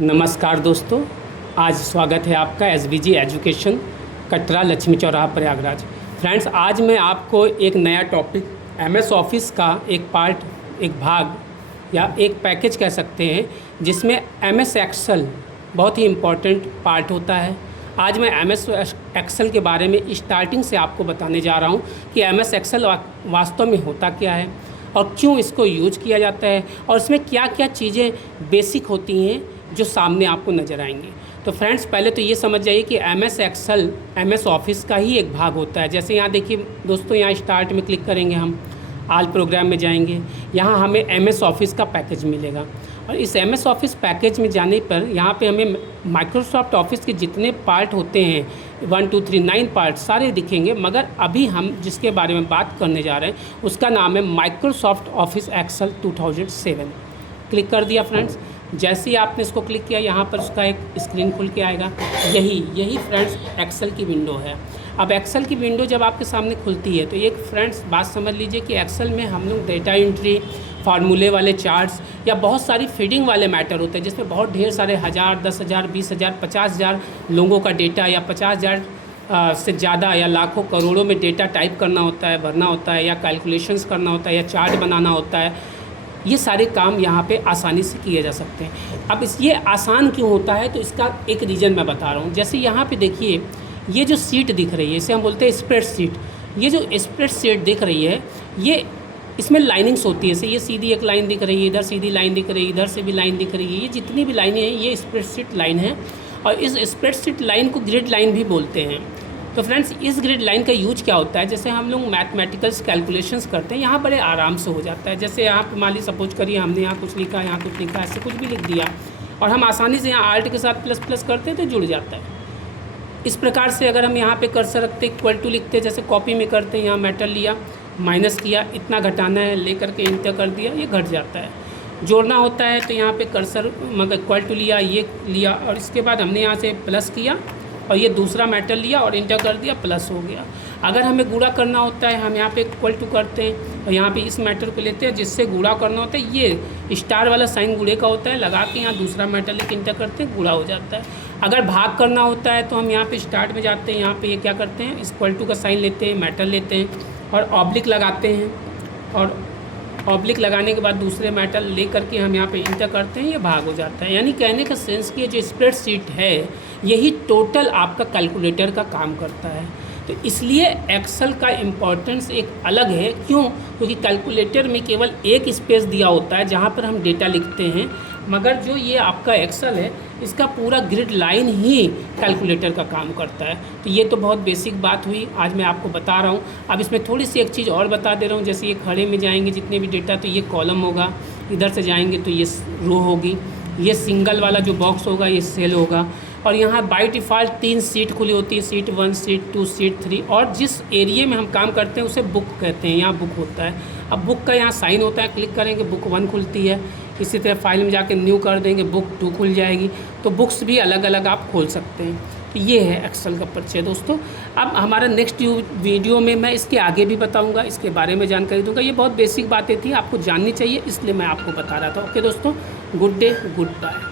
नमस्कार दोस्तों, आज स्वागत है आपका एसवीजी एजुकेशन कटरा लक्ष्मी चौराहा प्रयागराज। फ्रेंड्स, आज मैं आपको एक नया टॉपिक एमएस ऑफिस का एक पार्ट, एक भाग या एक पैकेज कह सकते हैं जिसमें एमएस एक्सेल बहुत ही इम्पॉर्टेंट पार्ट होता है। आज मैं एमएस एक्सेल के बारे में स्टार्टिंग से आपको बताने जा रहा हूँ कि एमएस एक्सेल वास्तव में होता क्या है और क्यों इसको यूज किया जाता है और इसमें क्या क्या चीज़ें बेसिक होती हैं जो सामने आपको नज़र आएंगे। तो फ्रेंड्स, पहले तो ये समझ जाइए कि एमएस एक्सेल एमएस ऑफिस का ही एक भाग होता है। जैसे यहाँ देखिए दोस्तों, यहाँ स्टार्ट में क्लिक करेंगे, हम आल प्रोग्राम में जाएंगे, यहाँ हमें एमएस ऑफिस का पैकेज मिलेगा और इस एमएस ऑफिस पैकेज में जाने पर यहाँ पे हमें माइक्रोसॉफ्ट ऑफिस के जितने पार्ट होते हैं 1 2 3 9 पार्ट सारे दिखेंगे। मगर अभी हम जिसके बारे में बात करने जा रहे हैं उसका नाम है माइक्रोसॉफ्ट ऑफिस एक्सेल 2007। क्लिक कर दिया फ्रेंड्स। जैसे ही आपने इसको क्लिक किया, यहाँ पर उसका एक स्क्रीन खुल के आएगा। यही फ्रेंड्स एक्सेल की विंडो है। अब एक्सेल की विंडो जब आपके सामने खुलती है तो एक फ्रेंड्स बात समझ लीजिए कि एक्सेल में हम लोग डेटा एंट्री, फार्मूले वाले चार्ट्स या बहुत सारी फीडिंग वाले मैटर होते हैं जिसमें बहुत ढेर सारे 1000, 10,000, 20,000, 50,000 लोगों का डेटा या 50,000 से ज़्यादा या लाखों करोड़ों में डेटा टाइप करना होता है, भरना होता है या कैलकुलेशंस करना होता है या चार्ट बनाना होता है। ये सारे काम यहाँ पे आसानी से किए जा सकते हैं। अब ये आसान क्यों होता है तो इसका एक रीज़न मैं बता रहा हूँ। जैसे यहाँ पे देखिए, ये जो सीट दिख रही है इसे हम बोलते हैं स्प्रेड शीट। ये जो स्प्रेड शीट दिख रही है, ये इसमें लाइनिंग्स होती है। ये सीधी एक लाइन दिख रही है, इधर सीधी लाइन दिख रही है, इधर से भी लाइन दिख रही है। ये जितनी भी लाइनें हैं ये स्प्रेड शीट लाइन है और इस स्प्रेड शीट लाइन को ग्रिड लाइन भी बोलते हैं। तो फ्रेंड्स, इस ग्रिड लाइन का यूज क्या होता है, जैसे हम लोग मैथमेटिकल्स कैलकुलेशंस करते हैं, यहाँ बड़े आराम से हो जाता है। जैसे यहाँ पे मान ली सपोज करिए हमने यहाँ कुछ लिखा, यहाँ कुछ लिखा, ऐसे कुछ भी लिख दिया और हम आसानी से यहाँ आल्ट के साथ प्लस प्लस करते हैं तो जुड़ जाता है। इस प्रकार से अगर हम यहाँ पे कर्सर रखते इक्वल टू लिखते, जैसे कॉपी में करते हैं, यहाँ मैटर लिया, माइनस किया, इतना घटाना है, लेकर के इंटर कर दिया, ये घट जाता है। जोड़ना होता है तो यहाँ पे कर्सर मतलब इक्वल टू लिया, ये लिया और इसके बाद हमने यहाँ से प्लस किया और ये दूसरा मैटर लिया और इंटर कर दिया, प्लस हो गया। अगर हमें गुणा करना होता है हम यहाँ पे इक्वल टू करते हैं और यहाँ पे इस मैटर को लेते हैं जिससे गुणा करना होता है। ये स्टार वाला साइन गुणे का होता है, लगा के यहाँ दूसरा मैटर लेके इंटर करते हैं, गुणा हो जाता है। अगर भाग करना होता है तो हम यहाँ पे स्टार्ट में जाते हैं, यहाँ पे ये क्या करते हैं, इक्वल टू का साइन लेते हैं, मैटर लेते हैं और ऑब्लिक लगाते हैं और ऑब्लिक लगाने के बाद दूसरे मैटर ले करके हम यहाँ पे इंटर करते हैं, ये भाग हो जाता है। यानी कहने का सेंस कि जो स्प्रेडशीट है यही टोटल आपका कैलकुलेटर का काम करता है। तो इसलिए एक्सेल का इम्पोर्टेंस एक अलग है। क्यों? क्योंकि कैलकुलेटर में केवल एक स्पेस दिया होता है जहाँ पर हम डेटा लिखते हैं, मगर जो ये आपका एक्सेल है इसका पूरा ग्रिड लाइन ही कैलकुलेटर का काम करता है। तो ये तो बहुत बेसिक बात हुई, आज मैं आपको बता रहा हूँ। अब इसमें थोड़ी सी एक चीज़ और बता दे रहा हूँ। जैसे ये खड़े में जाएंगे जितने भी डेटा तो ये कॉलम होगा, इधर से जाएंगे तो ये रो होगी, ये सिंगल वाला जो बॉक्स होगा ये सेल होगा और यहाँ बाय डिफ़ॉल्ट 3 सीट खुली होती है, सीट 1, सीट 2, सीट 3 और जिस एरिया में हम काम करते हैं उसे बुक कहते हैं। यहाँ बुक होता है। अब बुक का यहाँ साइन होता है, क्लिक करेंगे बुक 1 खुलती है। इसी तरह फाइल में जाके न्यू कर देंगे, बुक 2 खुल जाएगी। तो बुक्स भी अलग अलग आप खोल सकते हैं। तो ये है एक्सेल का परिचय दोस्तों। अब हमारा नेक्स्ट वीडियो में मैं इसके आगे भी बताऊंगा, इसके बारे में जानकारी दूंगा। ये बहुत बेसिक बातें थी, आपको जाननी चाहिए इसलिए मैं आपको बता रहा था। ओके दोस्तों, गुड डे, गुड बाय।